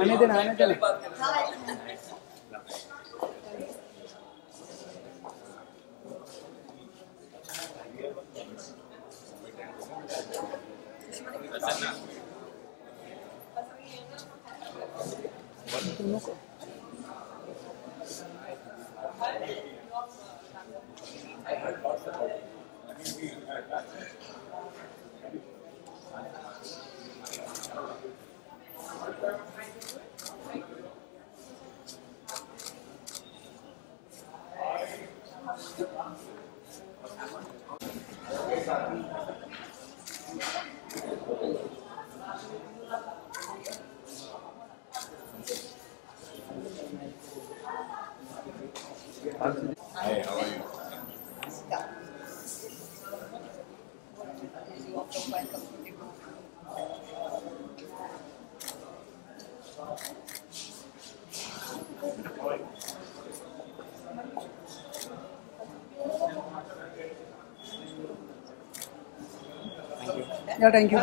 आने देना आने देना। Hey, how are you? Yeah, thank you.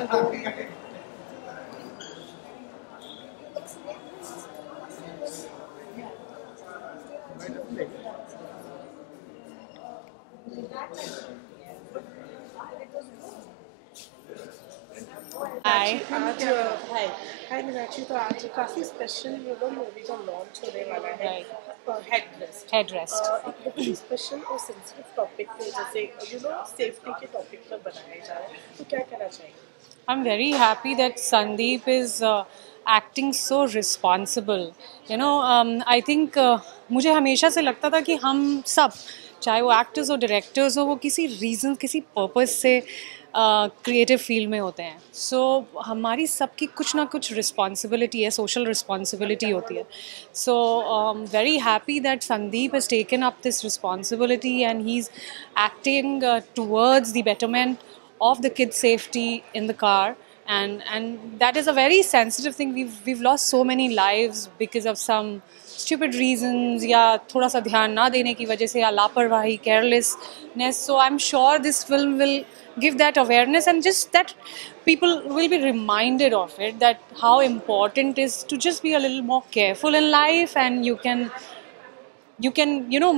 हाय आज हाय मीनाक्षी, तो आज काफ़ी स्पेशल मूवी का लॉन्च होने वाला है, हेडरेस्ट। हेडरेस्ट एक स्पेशल और सेंसिटिव टॉपिक पे, जैसे सेफ्टी के टॉपिक पर बनाया जा रहा है, तो क्या कहना चाहिए? I'm very happy that Sandeep is acting so responsible. I think मुझे हमेशा से लगता था कि हम सब, चाहे वो एक्टर्स हो डायरेक्टर्स हो, वो किसी रीज़न किसी पर्पस से क्रिएटिव फील्ड में होते हैं. सो हमारी सबकी कुछ ना कुछ रिस्पॉन्सिबिलिटी है, सोशल रिस्पॉन्सिबिलिटी होती है. So very happy that Sandeep has taken up this responsibility and he is acting towards the betterment of the kids' safety in the car, and that is a very sensitive thing. We've lost so many lives because of some stupid reasons, या थोड़ा सा ध्यान ना देने की वजह से, या लापरवाही, carelessness. So I'm sure this film will give that awareness, and just that people will be reminded of it, that how important is to just be a little more careful in life, and you can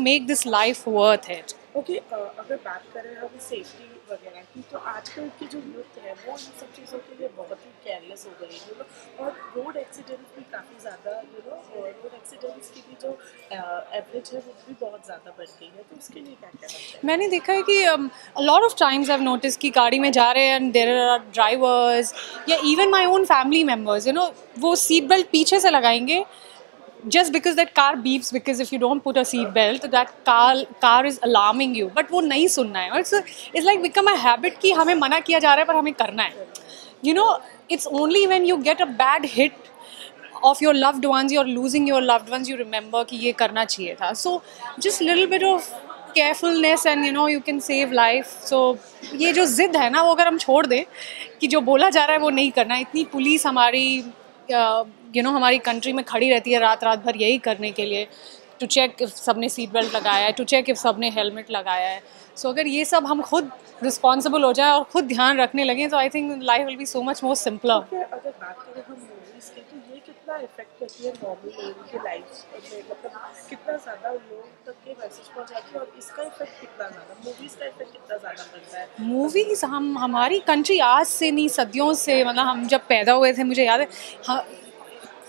make this life worth it. Okay, अगर बात करें हम safety वगैरह की, तो आजकल की जो यूथ है वो इन सब चीज़ों के लिए बहुत ही केयरलेस हो गई है, और रोड एक्सीडेंट्स भी काफ़ी ज़्यादा, और रोड एक्सीडेंट्स की भी जो एवरेज है वो भी बहुत ज़्यादा बढ़ गई है, तो उसके लिए क्या कहना चाहिए? मैंने देखा है कि a lot of times I've noticed कि गाड़ी में जा रहे हैं and there are drivers, या even my own family members, वो सीट बेल्ट पीछे से लगाएंगे just because that car beeps, because if you don't put a seat belt, that car is alarming you, but वो नहीं सुनना है. It's like become a habit कि हमें मना किया जा रहा है पर हमें करना है. It's only when you get a bad hit of your loved ones, you're losing your loved ones, you remember कि ये करना चाहिए था. So just little bit of carefulness and you can save life. So ये जो जिद है ना, वो अगर हम छोड़ दें कि जो बोला जा रहा है वो नहीं करना. इतनी पुलिस हमारी हमारी कंट्री में खड़ी रहती है रात रात भर यही करने के लिए, टू चेक इफ सबने सीट बेल्ट लगाया है, टू चेक इफ सबने हेलमेट लगाया है. सो अगर ये सब हम खुद रिस्पॉन्सिबल हो जाए और खुद ध्यान रखने लगे, तो I think life will be so much more simpler. अगर बात करें हम मूवीज़ की, तो ये कितना इफेक्ट करती है नॉर्मल लोगों की लाइफ में, मतलब कितना ज़्यादा लोग तक के मैसेज पहुँचाती है, और इसका इफेक्ट कितना ज़्यादा, मूवीज़ का इफेक्ट कितना ज़्यादा पड़ता है? मूवीज़ हमारी कंट्री आज से नहीं, सदियों से, मतलब हम जब पैदा हुए थे, मुझे याद है.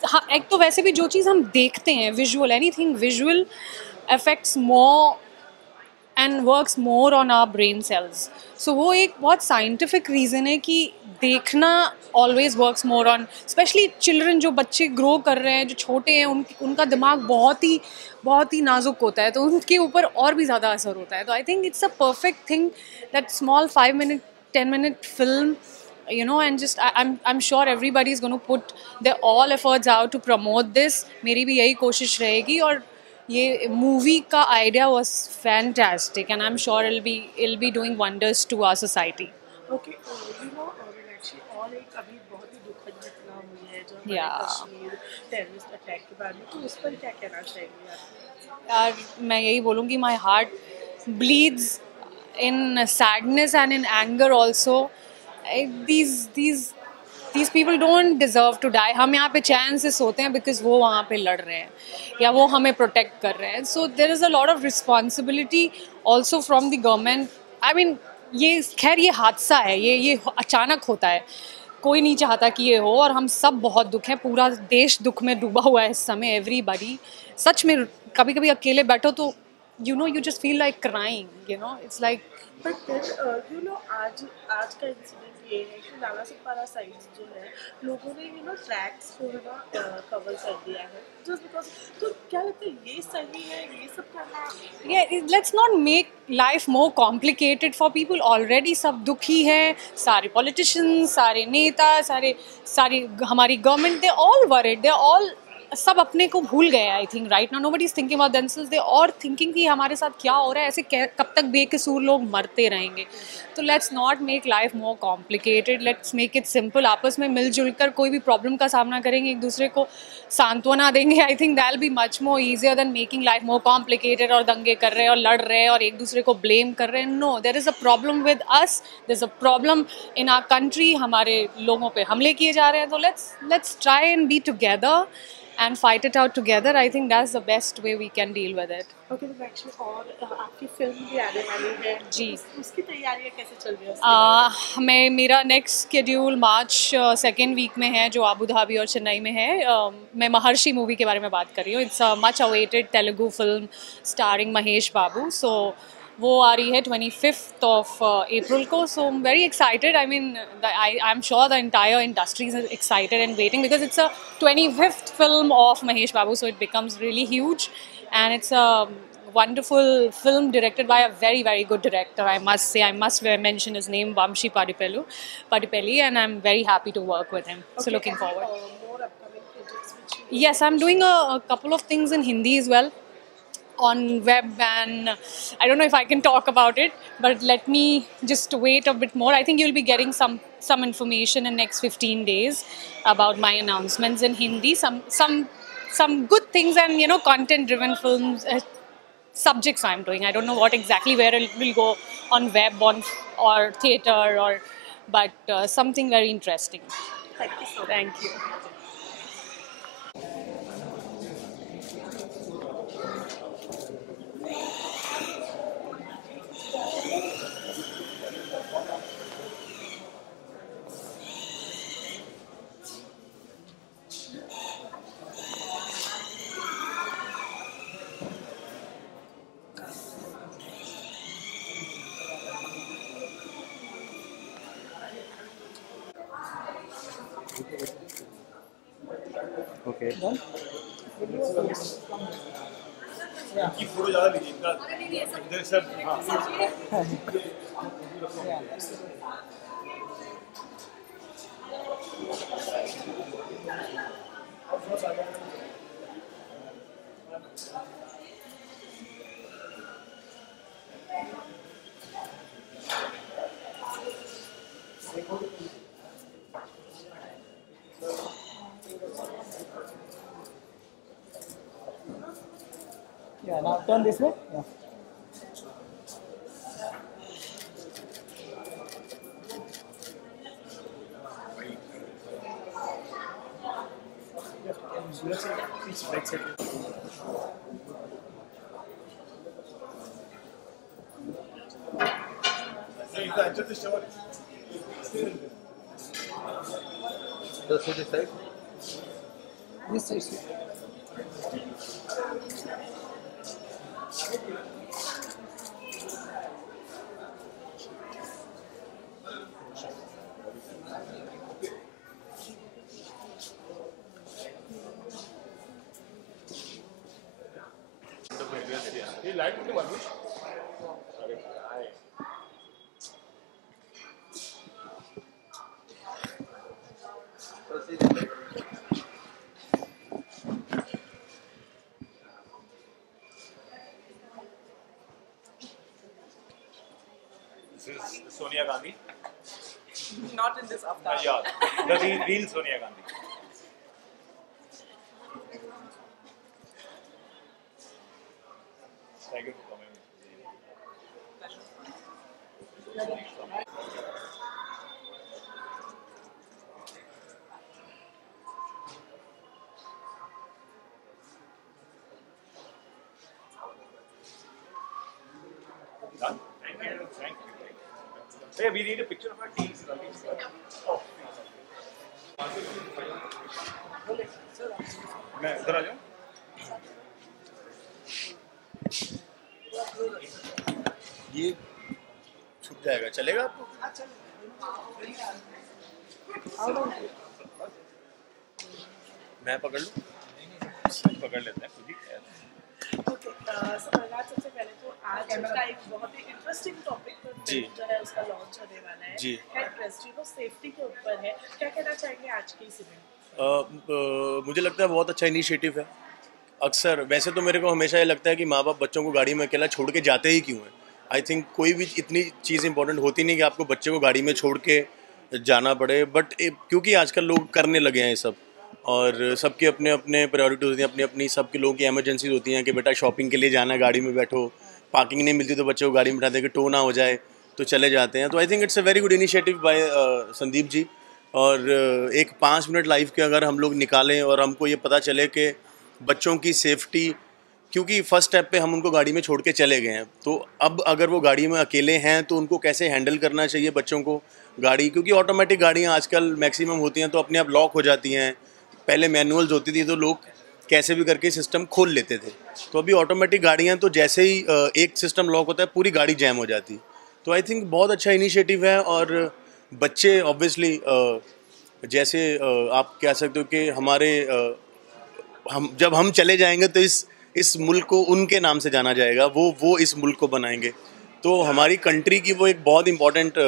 हाँ, एक तो वैसे भी जो चीज़ हम देखते हैं, visual, anything visual affects more and works more on our brain cells. So वो एक बहुत साइंटिफिक रीज़न है कि देखना always works more on, specially children, जो बच्चे ग्रो कर रहे हैं, जो छोटे हैं, उनका दिमाग बहुत ही नाजुक होता है, तो उनके ऊपर और भी ज़्यादा असर होता है. तो I think it's a perfect thing that small 5 minute 10 minute film you know, and just I'm sure everybody is going to put their all efforts out to promote this. मेरी भी यही कोशिश रहेगी. और ये movie का idea was fantastic, and I'm sure it'll be doing wonders to our society. Okay you know Meenakshi, और एक अभी बहुत ही दुखद घटना हुई है जो हमारे Yeah. कश्मीर टेररिस्ट अटैक के बाद में, तो उस पर क्या कहना चाहेंगे आप? यार मैं यही बोलूँगी, my heart bleeds in sadness and in anger also. these people don't deserve to die. हम यहाँ पे चैन से सोते हैं बिकॉज वो वहाँ पे लड़ रहे हैं या वो हमें प्रोटेक्ट कर रहे हैं. So there is a lot of responsibility also from the government. I mean ये खैर ये हादसा है, ये अचानक होता है, कोई नहीं चाहता कि ये हो, और हम सब बहुत दुख है, पूरा देश दुख में डूबा हुआ है इस समय. एवरीबडी सच में कभी कभी अकेले बैठो तो you just feel like crying, it's like. But then you know आज आज का इंसिडेंट ये है कि नाला सोपारा साइड जो है, लोगों ने ट्रैक्स को है ना कवर कर दिया है जस्ट बिकॉज. तो क्या लगता है ये सही है ये सब करना? Yeah, let's not make life more complicated for people. Already सब दुखी हैं, सारे politicians, सारे नेता, सारी हमारी government, they're all worried, they're all सब अपने को भूल गए. I think right now nobody is thinking about themselves, they are thinking कि हमारे साथ क्या हो रहा है, ऐसे कब तक बेकसूर लोग मरते रहेंगे. तो let's not make life more complicated, let's make it simple. आपस में मिलजुल कर कोई भी प्रॉब्लम का सामना करेंगे, एक दूसरे को सांत्वना देंगे. I think that will be much more easier than making life more complicated और दंगे कर रहे हैं और लड़ रहे हैं और एक दूसरे को ब्लेम कर रहे हैं. No, there is a problem with us, there is a problem in our country. हमारे लोगों पे हमले किए जा रहे हैं, तो let's try and be together and fight it out together. I think that's the best way we can deal with it. Okay Meenakshi, और आपकी फिल्म भी आने वाली है जी. उसकी तैयारियां कैसे चल रही है? मेरा next schedule March second week में है, जो अबू धाबी और चेन्नई में है. मैं महर्षि मूवी के बारे में बात कर रही हूँ. It's a much awaited Telugu film starring Mahesh Babu. So वो आ रही है 25th of April को. So I'm very excited. I mean, I'm sure the entire industry is excited and waiting because it's a 25th film of Mahesh Babu, so it becomes really huge. And it's a wonderful film directed by a very, very good director, I must say. I must mention his name, Vamshi Padipelli, and I'm very happy to work with him. So looking forward. More upcoming projects which you... Yes, I'm doing a couple of things in Hindi as well, on web, and I don't know if I can talk about it, but let me just wait a bit more. I think you'll be getting some information in next 15 days about my announcements in Hindi, some good things, and content driven films, subjects I'm doing. I don't know what exactly, where it will go, on web, or theater, but something very interesting. Thank you so much. Thank you. Okay. की photo ज़्यादा लीजिए इनका इधर सब. हाँ. Yeah, now turn this way. Yeah. Please, right side. You can enter the shower. Just to the side. This side. ये light कितनी मालूम है? Sonia Gandhi. Not in this avatar. Yeah, the real Sonia Gandhi. Thank you for coming. Done? Thank you. Thank you. Hey, we need a picture of our team. Oh. मैं उधर आ जाऊँ? ये छुप जाएगा, चलेगा आपको? मैं पकड़ लूँ? पकड़ लेते हैं खुद ही। Okay, so प्रहलाद, सबसे पहले तो आज का एक बहुत ही इंटरेस्टिंग टॉपिक जी। जो है उसका लॉन्च होने वाला है। जी। हेडरेस्ट जो सेफ्टी के ऊपर है, क्या कहना चाहेंगे आज के इस इवेंट? मुझे लगता है बहुत अच्छा इनिशिएटिव है। अक्सर वैसे तो मेरे को हमेशा ये लगता है कि माँ बाप बच्चों को गाड़ी में अकेला छोड़ के जाते ही क्यों हैं। आई थिंक कोई भी इतनी चीज़ इंपॉर्टेंट होती नहीं कि आपको बच्चे को गाड़ी में छोड़ के जाना पड़े, बट क्योंकि आजकल लोग करने लगे हैं ये सब, और सबके अपने अपने प्रायोरिटीज होती हैं, अपनी अपनी सबके लोगों की एमरजेंसीज होती हैं कि बेटा शॉपिंग के लिए जाना है, गाड़ी में बैठो, पार्किंग नहीं मिलती तो बच्चे को गाड़ी में बैठा दे कि टो ना हो जाए तो चले जाते हैं। तो I think it's a very good initiative by Sandeep ji. और एक 5 मिनट लाइफ के अगर हम लोग निकालें और हमको ये पता चले कि बच्चों की सेफ्टी, क्योंकि फर्स्ट स्टेप पे हम उनको गाड़ी में छोड़ के चले गए हैं, तो अब अगर वो गाड़ी में अकेले हैं तो उनको कैसे हैंडल करना चाहिए बच्चों को गाड़ी, क्योंकि ऑटोमेटिक गाड़ियाँ आजकल मैक्सिमम होती हैं तो अपने आप लॉक हो जाती हैं। पहले मैनुअल्स होती थी तो लोग कैसे भी करके सिस्टम खोल लेते थे, तो अभी ऑटोमेटिक गाड़ियाँ तो जैसे ही एक सिस्टम लॉक होता है पूरी गाड़ी जैम हो जाती। तो आई थिंक बहुत अच्छा इनिशिएटिव है। और बच्चे ऑब्वियसली जैसे आप कह सकते हो कि हमारे जब हम चले जाएंगे तो इस मुल्क को उनके नाम से जाना जाएगा, वो इस मुल्क को बनाएंगे। तो हमारी कंट्री की वो एक बहुत इम्पॉर्टेंट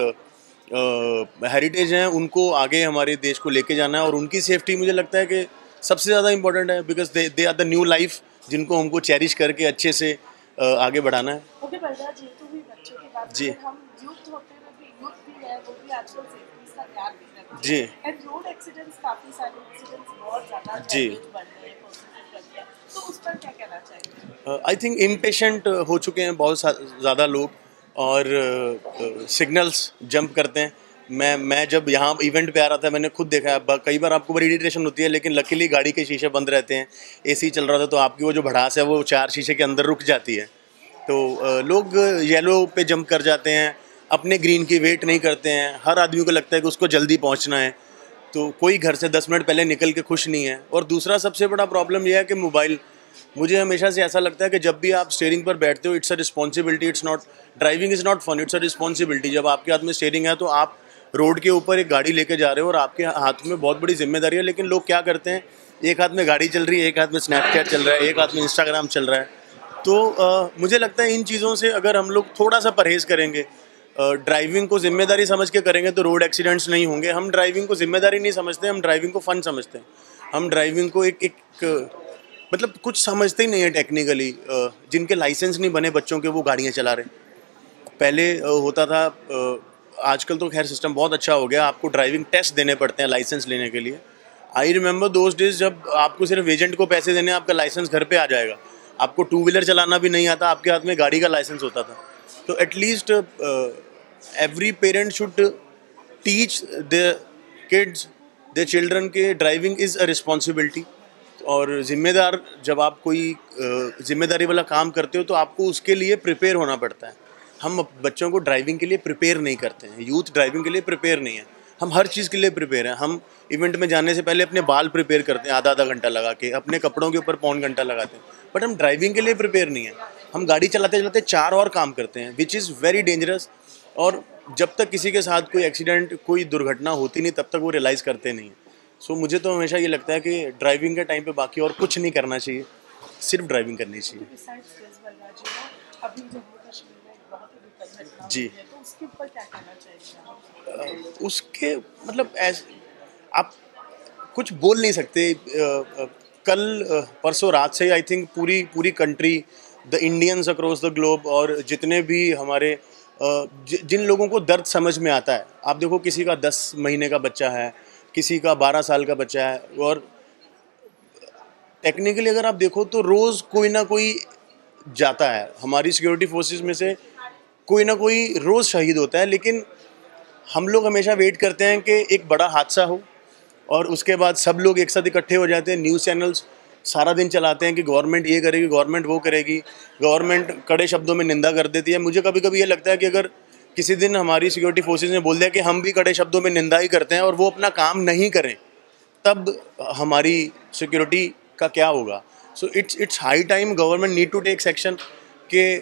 हेरिटेज है, उनको आगे हमारे देश को लेके जाना है, और उनकी सेफ्टी मुझे लगता है कि सबसे ज़्यादा इम्पोर्टेंट है, because they are the new life जिनको हमको चेरिश करके अच्छे से आगे बढ़ाना है। ओके प्रहलाद जी, तो भी बच्चों की बात जी। करें, हम यूथ होते हुए भी यूथ भी है, वो भी आजकल सेफ्टी का ध्यान नहीं रखते। जी। एंड रोड एक्सीडेंट्स, काफी सारे एक्सीडेंट्स बहुत ज्यादा जी। बढ़ रहे हैं, पॉजिटिव बढ़ गया, तो उस पर क्या कहना चाहेंगे? आई थिंक इम्पेशेंट हो चुके हैं बहुत ज़्यादा लोग, और सिग्नल्स जंप करते हैं। मैं जब यहाँ इवेंट पे आ रहा था मैंने खुद देखा है, कई बार आपको बड़ी इरिटेशन होती है, लेकिन लकीली गाड़ी के शीशे बंद रहते हैं, एसी चल रहा था, तो आपकी वो जो भड़ास है वो 4 शीशे के अंदर रुक जाती है। तो लोग येलो पे जंप कर जाते हैं, अपने ग्रीन की वेट नहीं करते हैं। हर आदमी को लगता है कि उसको जल्दी पहुँचना है, तो कोई घर से 10 मिनट पहले निकल के खुश नहीं है। और दूसरा सबसे बड़ा प्रॉब्लम यह है कि मोबाइल, मुझे हमेशा से ऐसा लगता है कि जब भी आप स्टीयरिंग पर बैठते हो, it's a responsibility, it's not driving is not fun, it's a responsibility. जब आपके हाथ में स्टीयरिंग है तो आप रोड के ऊपर एक गाड़ी लेके जा रहे हो और आपके हाथ में बहुत बड़ी जिम्मेदारी है। लेकिन लोग क्या करते हैं, एक हाथ में गाड़ी चल रही है, एक हाथ में स्नैपचैट चल रहा है, एक हाथ में इंस्टाग्राम चल रहा है। तो मुझे लगता है इन चीज़ों से अगर हम लोग थोड़ा सा परहेज़ करेंगे, ड्राइविंग को जिम्मेदारी समझ के करेंगे, तो रोड एक्सीडेंट्स नहीं होंगे। हम ड्राइविंग को जिम्मेदारी नहीं समझते, हम ड्राइविंग को फ़न समझते हैं। हम ड्राइविंग को एक मतलब कुछ समझते ही नहीं है टेक्निकली। जिनके लाइसेंस नहीं बने बच्चों के, वो गाड़ियाँ चला रहे हैं। पहले होता था, आजकल तो खैर सिस्टम बहुत अच्छा हो गया, आपको ड्राइविंग टेस्ट देने पड़ते हैं लाइसेंस लेने के लिए। आई रिमेंबर दोज डेज जब आपको सिर्फ एजेंट को पैसे देने, आपका लाइसेंस घर पे आ जाएगा। आपको 2 व्हीलर चलाना भी नहीं आता, आपके हाथ में गाड़ी का लाइसेंस होता था। तो at least every parent should teach the kids, the children के ड्राइविंग इज़ अ रिस्पॉन्सिबिलिटी। और ज़िम्मेदार, जब आप कोई ज़िम्मेदारी वाला काम करते हो तो आपको उसके लिए प्रिपेयर होना पड़ता है। हम बच्चों को ड्राइविंग के लिए प्रिपेयर नहीं करते हैं, यूथ ड्राइविंग के लिए प्रिपेयर नहीं है। हम हर चीज़ के लिए प्रिपेयर हैं। हम इवेंट में जाने से पहले अपने बाल प्रिपेयर करते हैं आधा घंटा लगा के, अपने कपड़ों के ऊपर पौन घंटा लगाते हैं, बट हम ड्राइविंग के लिए प्रिपेयर नहीं है। हम गाड़ी चलाते चलाते 4 और काम करते हैं, विच इज़ वेरी डेंजरस। और जब तक किसी के साथ कोई एक्सीडेंट, कोई दुर्घटना होती नहीं, तब तक वो रियलाइज़ करते नहीं। सो मुझे तो हमेशा ये लगता है कि ड्राइविंग के टाइम पे बाकी और कुछ नहीं करना चाहिए, सिर्फ ड्राइविंग करनी चाहिए। Besides this, प्रहलाद जी, ना, अभी जम्मू कश्मीर में एक बहुत ही दुखद घटना जी। हुई है, तो उसके ऊपर क्या कहना चाहिए आप? उसके मतलब आप कुछ बोल नहीं सकते। कल परसों रात से आई थिंक पूरी country, the Indians across the globe, और जितने भी हमारे जिन लोगों को दर्द समझ में आता है, आप देखो किसी का 10 महीने का बच्चा है, किसी का 12 साल का बच्चा है, और टेक्निकली अगर आप देखो तो रोज़ कोई ना कोई जाता है हमारी सिक्योरिटी फोर्सेस में से, कोई ना कोई रोज़ शहीद होता है। लेकिन हम लोग हमेशा वेट करते हैं कि एक बड़ा हादसा हो और उसके बाद सब लोग एक साथ इकट्ठे हो जाते हैं। न्यूज़ चैनल्स सारा दिन चलाते हैं कि गवर्नमेंट ये करेगी, गवर्नमेंट वो करेगी, गवर्नमेंट कड़े शब्दों में निंदा कर देती है। मुझे कभी कभी ये लगता है कि अगर किसी दिन हमारी सिक्योरिटी फोर्सेस ने बोल दिया कि हम भी कड़े शब्दों में निंदा ही करते हैं और वो अपना काम नहीं करें, तब हमारी सिक्योरिटी का क्या होगा। So it's high time government need to take section के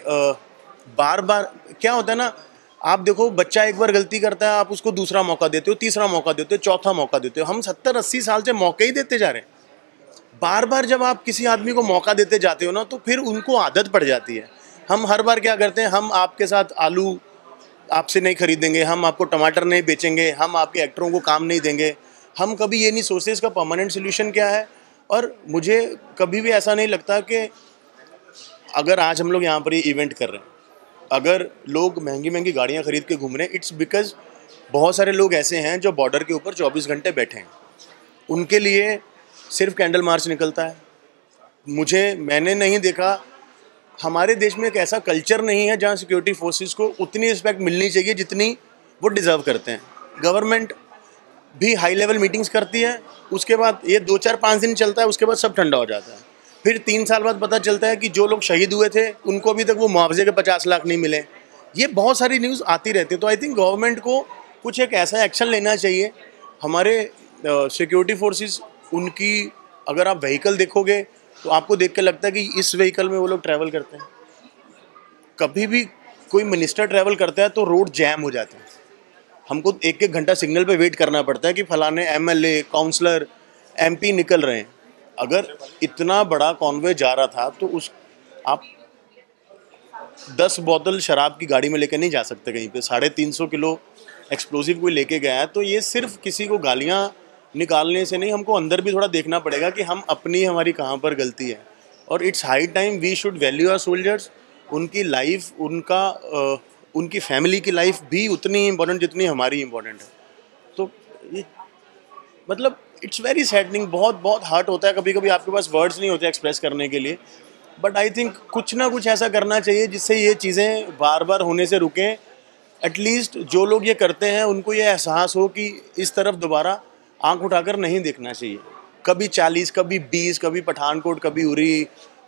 बार बार क्या होता है ना, आप देखो बच्चा एक बार गलती करता है, आप उसको दूसरा मौका देते हो, तीसरा मौका देते हो, चौथा मौका देते हो। हम 70-80 साल से मौके ही देते जा रहे हैं। बार बार जब आप किसी आदमी को मौका देते जाते हो ना, तो फिर उनको आदत पड़ जाती है। हम हर बार क्या करते हैं, हम आपके साथ आलू आपसे नहीं खरीदेंगे, हम आपको टमाटर नहीं बेचेंगे, हम आपके एक्टरों को काम नहीं देंगे। हम कभी ये नहीं सोचते इसका परमानेंट सोल्यूशन क्या है। और मुझे कभी भी ऐसा नहीं लगता कि अगर आज हम लोग यहाँ पर ये इवेंट कर रहे हैं, अगर लोग महंगी महंगी गाड़ियाँ खरीद के घूम रहे हैं, इट्स बिकॉज बहुत सारे लोग ऐसे हैं जो बॉर्डर के ऊपर 24 घंटे बैठे हैं। उनके लिए सिर्फ कैंडल मार्च निकलता है। मैंने नहीं देखा, हमारे देश में एक ऐसा कल्चर नहीं है जहाँ सिक्योरिटी फोर्सेस को उतनी रिस्पेक्ट मिलनी चाहिए जितनी वो डिज़र्व करते हैं। गवर्नमेंट भी हाई लेवल मीटिंग्स करती है, उसके बाद ये 2-4-5 दिन चलता है, उसके बाद सब ठंडा हो जाता है। फिर 3 साल बाद पता चलता है कि जो लोग शहीद हुए थे उनको अभी तक वो मुआवजे के 50 लाख नहीं मिले। ये बहुत सारी न्यूज़ आती रहती है। तो आई थिंक गवर्नमेंट को कुछ एक ऐसा एक्शन लेना चाहिए। हमारे सिक्योरिटी फोर्सेस, उनकी अगर आप व्हीकल देखोगे तो आपको देख के लगता है कि इस व्हीकल में वो लोग ट्रैवल करते हैं। कभी भी कोई मिनिस्टर ट्रैवल करता है तो रोड जैम हो जाते हैं, हमको 1-1 घंटा सिग्नल पे वेट करना पड़ता है कि फलाने एमएलए, काउंसलर, एमपी निकल रहे हैं। अगर इतना बड़ा कॉन्वे जा रहा था तो आप 10 बोतल शराब की गाड़ी में लेकर नहीं जा सकते कहीं पे। 350 किलो एक्सप्लोजिव कोई लेके गया है। तो ये सिर्फ किसी को गालियाँ निकालने से नहीं, हमको अंदर भी थोड़ा देखना पड़ेगा कि हमारी कहाँ पर गलती है। और it's high time we should value our soldiers. उनकी लाइफ, उनकी फैमिली की लाइफ भी उतनी इम्पोर्टेंट जितनी हमारी इम्पोर्टेंट है। तो ये मतलब इट्स वेरी सैडनिंग, बहुत बहुत हर्ट होता है। कभी कभी आपके पास वर्ड्स नहीं होते एक्सप्रेस करने के लिए, बट आई थिंक कुछ ना कुछ ऐसा करना चाहिए जिससे ये चीज़ें बार बार होने से रुकें। एटलीस्ट जो लोग ये करते हैं उनको ये एहसास हो कि इस तरफ दोबारा आंख उठाकर नहीं देखना चाहिए। कभी 40, कभी 20, कभी पठानकोट, कभी उरी,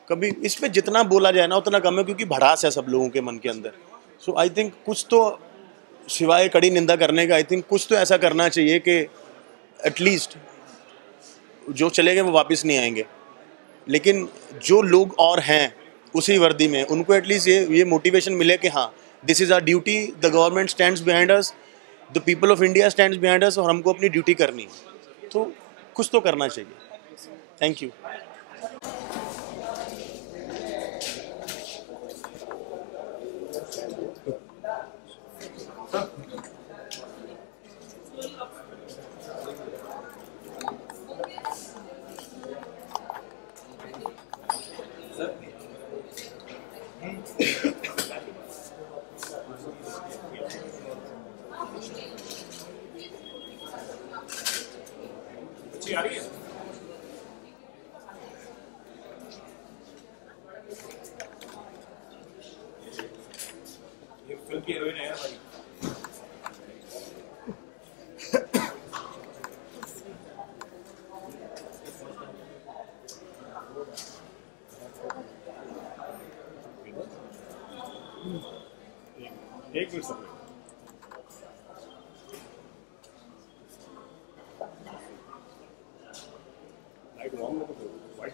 कभी इस पे जितना बोला जाए ना उतना कम है, क्योंकि भड़ास है सब लोगों के मन के अंदर। सो आई थिंक कुछ तो सिवाय कड़ी निंदा करने का, आई थिंक कुछ तो ऐसा करना चाहिए कि एटलीस्ट जो चले गए वो वापस नहीं आएंगे, लेकिन जो लोग और हैं उसी वर्दी में उनको एटलीस्ट ये मोटिवेशन मिले कि हाँ, this is our duty, the government stands behind us, the people of India stands behind us, और हमको अपनी ड्यूटी करनी है। तो कुछ तो करना चाहिए। Thank you. अच्छी आ रही है। ये फिल्म की हीरोइन है हमारी। एक मिनट सब लाइट रॉन्ग है तो वाइट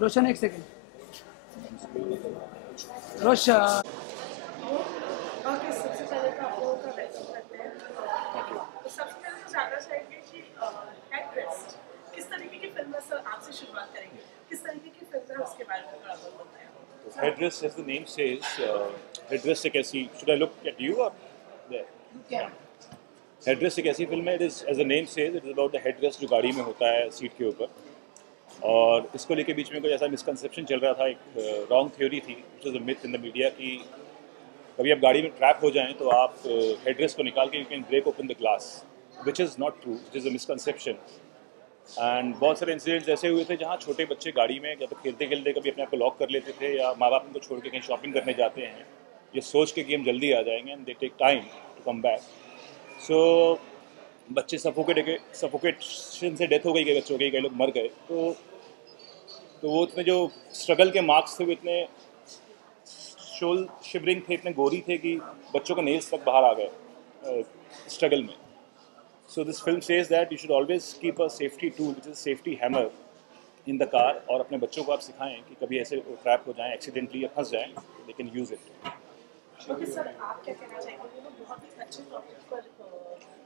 रोशन एक सेकंड। रोशन ओके, सबसे पहले तो आप लोगों का वेलकम करते हैं। तो सबसे पहले तो जानना चाहेंगे कि हेडरेस्ट किस तरीके की फिल्म है। सर आपसे शुरुआत करेंगे, किस तरीके की फिल्म है उसके बारे में थोड़ा बहुत बताएं। Headrest, as the name says, headrest एक ऐसी, should I look at you or there? क्या? Headrest एक ऐसी फिल्म है, it is, as the name says, it is about the headrest जो गाड़ी में होता है सीट के ऊपर। और इसको लेके बीच में कोई ऐसा मिसकंसेप्शन चल रहा था, एक रॉन्ग थ्योरी थी, which is a myth in the media, कि कभी आप गाड़ी में ट्रैप हो जाएं तो आप हेडरेस्ट को निकाल के you can break open the glass, which is not true, it is a misconception. And बहुत सारे इंसिडेंट्स ऐसे हुए थे जहाँ छोटे बच्चे गाड़ी में या तो खेलते खेलते कभी अपने आप को लॉक कर लेते थे, या माँ बाप उनको छोड़ के कहीं शॉपिंग करने जाते हैं ये सोच के कि हम जल्दी आ जाएंगे, and they take time to come back. So बच्चे सफोकेशन से डेथ हो गई, कई बच्चों की, कई लोग मर गए। तो वो इतने जो स्ट्रगल के मार्क्स थे वो इतने शोल शिवरिंग थे, इतने गोरी थे कि बच्चों के नेल्स तक बाहर आ गए स्ट्रगल में। So this film says that you should always keep a safety tool, which is a safety hammer, in the car, और अपने बच्चों को आप सिखाएं कि कभी ऐसे ट्रैप हो जाएं एक्सीडेंटली या फंस जाएं, they can use it. Okay sir, आप क्या कहना चाहेंगे? ये लोग बहुत ही अच्छे टॉपिक पर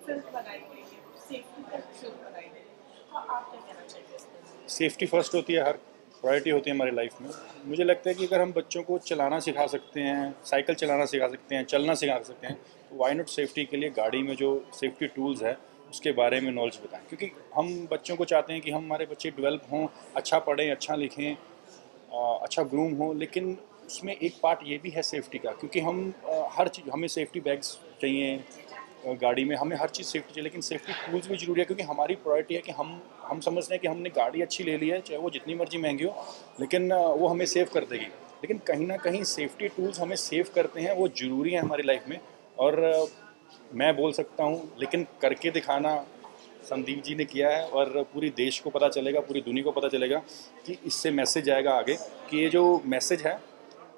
फिल्म बनाई गई है, सेफ्टी पर फिल्म बनाई गई है, तो आप क्या कहना चाहेंगे इस पर? सेफ्टी फर्स्ट होती है, हर प्रायोरिटी होती है हमारी लाइफ में। मुझे लगता है कि अगर हम बच्चों को चलाना सिखा सकते हैं, साइकिल चलाना सिखा सकते हैं, चलना सिखा सकते हैं, तो वाई नॉट सेफ्टी के लिए गाड़ी में जो सेफ्टी टूल्स है उसके बारे में नॉलेज बताएं। क्योंकि हम बच्चों को चाहते हैं कि हमारे बच्चे डेवलप हों, अच्छा पढ़ें, अच्छा लिखें, अच्छा ग्रूम हो, लेकिन उसमें एक पार्ट ये भी है सेफ्टी का, क्योंकि हम हर चीज़, हमें सेफ्टी बैग्स चाहिए गाड़ी में, हमें हर चीज़ सेफ्टी चाहिए, लेकिन सेफ्टी टूल्स भी ज़रूरी है। क्योंकि हमारी प्रायोरिटी है कि हम समझते हैं कि हमने गाड़ी अच्छी ले ली है, चाहे वो जितनी मर्जी महंगी हो, लेकिन वो हमें सेव कर देगी। लेकिन कहीं ना कहीं सेफ्टी टूल्स हमें सेव करते हैं, वो ज़रूरी है हमारी लाइफ में। और मैं बोल सकता हूँ, लेकिन करके दिखाना संदीप जी ने किया है, और पूरी देश को पता चलेगा, पूरी दुनिया को पता चलेगा कि इससे मैसेज आएगा आगे कि ये जो मैसेज है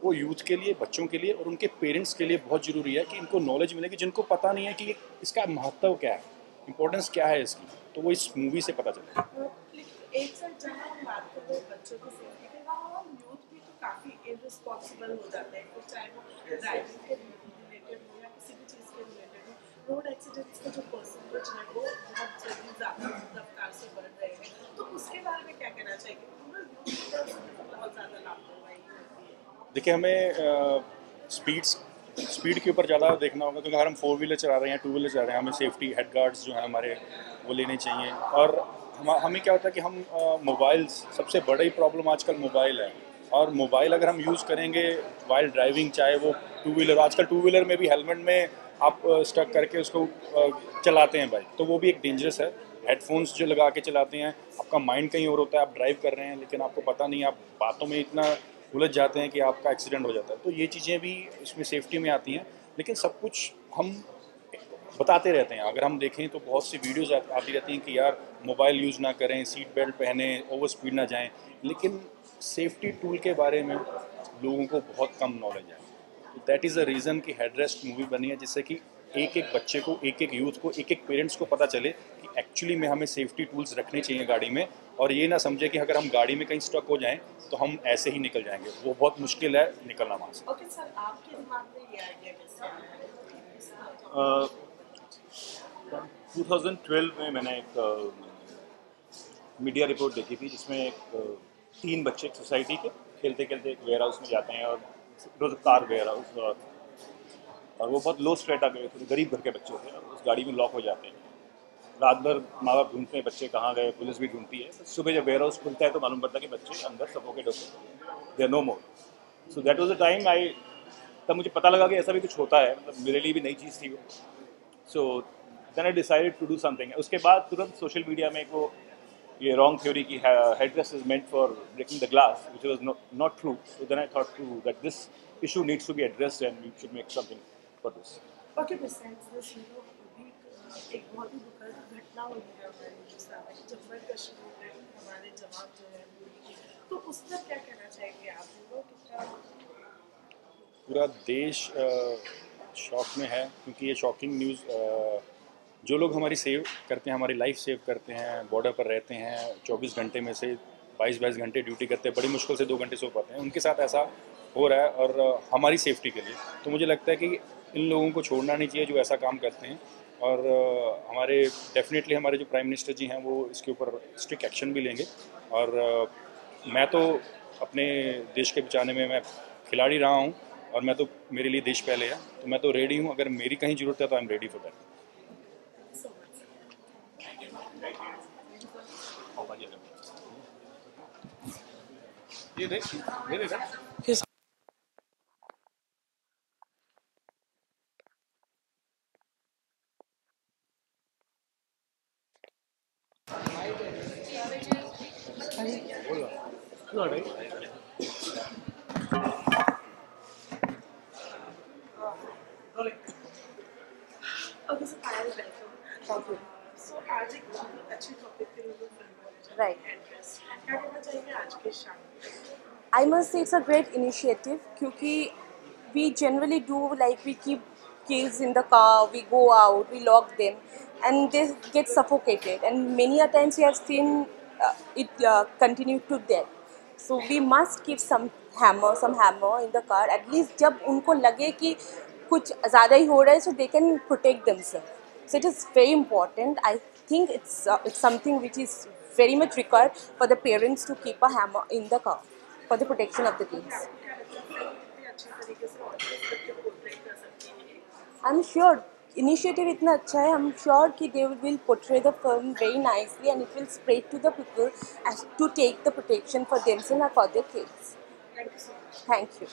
वो यूथ के लिए, बच्चों के लिए और उनके पेरेंट्स के लिए बहुत ज़रूरी है कि इनको नॉलेज मिलेगी, जिनको पता नहीं है कि इसका महत्व क्या है, इंपॉर्टेंस क्या है इसकी, तो वो इस मूवी से पता चलेगा। लेकिन एक साइड जहाँ हम बात कर रहे हैं बच्चों की सेफ्टी की, वहाँ हम यूथ भी तो काफ़ी इररिस्पॉन्सिबल हो जाते हैं, फिर चाहे वो ड्राइविंग के रिलेटेड हो या किसी भी चीज़ के रिलेटेड हो। रोड एक्सीडेंट्स का जो परसेंटेज है वो बहुत जल्दी ज़्यादा रफ्तार से बढ़ रहे हैं, तो उसके बारे में क्या कहना चाहिए? यूथ की तरफ से बहुत ज़्यादा लापरवाही होती है। देखिए, हमें स्पीड के ऊपर ज़्यादा देखना होगा, क्योंकि अगर हम 4 व्हीलर चला रहे हैं, 2 व्हीलर चला रहे हैं, हमें सेफ्टी हेड गार्ड्स जो हैं हमारे वो लेने चाहिए। और हमें क्या होता है कि हम मोबाइल्स, सबसे बड़ी प्रॉब्लम आजकल मोबाइल है, और मोबाइल अगर हम यूज़ करेंगे वाइल ड्राइविंग, चाहे वो 2 व्हीलर, आजकल 2 व्हीलर में भी हेलमेट में आप स्टक करके उसको चलाते हैं बाइक, तो वो भी एक डेंजरस है। हेडफोन्स जो लगा के चलाते हैं, आपका माइंड कहीं और होता है, आप ड्राइव कर रहे हैं लेकिन आपको पता नहीं, आप बातों में इतना उलझ जाते हैं कि आपका एक्सीडेंट हो जाता है। तो ये चीज़ें भी इसमें सेफ्टी में आती हैं, लेकिन सब कुछ हम बताते रहते हैं। अगर हम देखें तो बहुत सी वीडियोज़ आती रहती हैं कि यार मोबाइल यूज़ ना करें, सीट बेल्ट पहने, ओवर स्पीड ना जाएं, लेकिन सेफ्टी टूल के बारे में लोगों को बहुत कम नॉलेज है। तो दैट इज़ द रीज़न कि हेडरेस्ट मूवी बनी है, जिससे कि एक एक बच्चे को, एक एक यूथ को, एक एक पेरेंट्स को पता चले कि एक्चुअली में हमें सेफ्टी टूल्स रखने चाहिए गाड़ी में, और ये ना समझे कि अगर हम गाड़ी में कहीं स्टक हो जाएं तो हम ऐसे ही निकल जाएंगे, वो बहुत मुश्किल है निकलना वहाँ से। ओके सर, आपके दिमाग में ये आइडिया कैसे आया? 2012 में मैंने एक मीडिया रिपोर्ट देखी थी, जिसमें एक 3 बच्चे एक सोसाइटी के खेलते खेलते एक वेयर हाउस में जाते हैं, और it was car warehouse, और वो बहुत लो स्ट्रेटा के थे, गरीब घर के बच्चे थे, और उस गाड़ी में लॉक हो जाते हैं। रात भर माँ बाप ढूंढते हैं बच्चे कहाँ गए, पुलिस भी ढूंढती है। तो सुबह जब वेयर हाउस खुलता है तो मालूम पड़ता है कि बच्चे अंदर सफोकेट होते, they are no more. So that was the time तब मुझे पता लगा कि ऐसा भी कुछ होता है, मतलब मेरे लिए भी नई चीज़ थी वो। So then I decided to do something. उसके बाद तुरंत सोशल मीडिया में वो ये रॉन्ग थ्योरी की headrest is meant for breaking the glass, which was not true. So then I thought to that this issue needs to be addressed and we should make something for this. Okay, besides this अभी एक बहुत ही दुखद घटना हुई है हमारे हिंदुस्तान में, जम्मू कश्मीर में हमारे जवान जो है तो उस पर क्या कहना चाहेंगे आप लोग? कितना पूरा देश शॉक में है, क्योंकि ये शॉकिंग न्यूज़, जो लोग हमारी सेव करते हैं, हमारी लाइफ सेव करते हैं, बॉर्डर पर रहते हैं, 24 घंटे में से 22 घंटे ड्यूटी करते हैं, बड़ी मुश्किल से 2 घंटे सो पाते हैं, उनके साथ ऐसा हो रहा है, और हमारी सेफ्टी के लिए तो मुझे लगता है कि इन लोगों को छोड़ना नहीं चाहिए जो ऐसा काम करते हैं। और हमारे डेफिनेटली हमारे जो प्राइम मिनिस्टर जी हैं वो इसके ऊपर स्ट्रिक्ट एक्शन भी लेंगे। और मैं तो अपने देश के बचाने में मैं खिलाड़ी रहा हूँ, और मैं तो, मेरे लिए देश पहले है, तो मैं तो रेडी हूँ। अगर मेरी कहीं ज़रूरत है तो I am ready for that. so much? Okay so Payal welcome. Thank you. So आज एक बहुत अच्छे टॉपिक पे हम लोग फिल्म Right. एड्रेस क्या कहना चाहेंगे आज के शाम में? I must say it's a great initiative क्योंकि we generally do like we keep kids in the car, we go out, we lock them, and they get suffocated. And many a times we have seen it continue to death. So we must keep some hammer in the car. At least जब उनको लगे कि कुछ ज़्यादा ही हो रहा है, so they can protect themselves. So it is very important. I think it's something which is very much required for the parents to keep a hammer in the car for the protection of the kids. क्या लगता है film कितने अच्छे तरीके से audience तक को portrait कर सकती है? I'm sure initiative इतना अच्छा है. I'm sure कि they will portray the film very nicely and it will spread to the people as to take the protection for themselves and for their kids. Thank you so much. Thank you.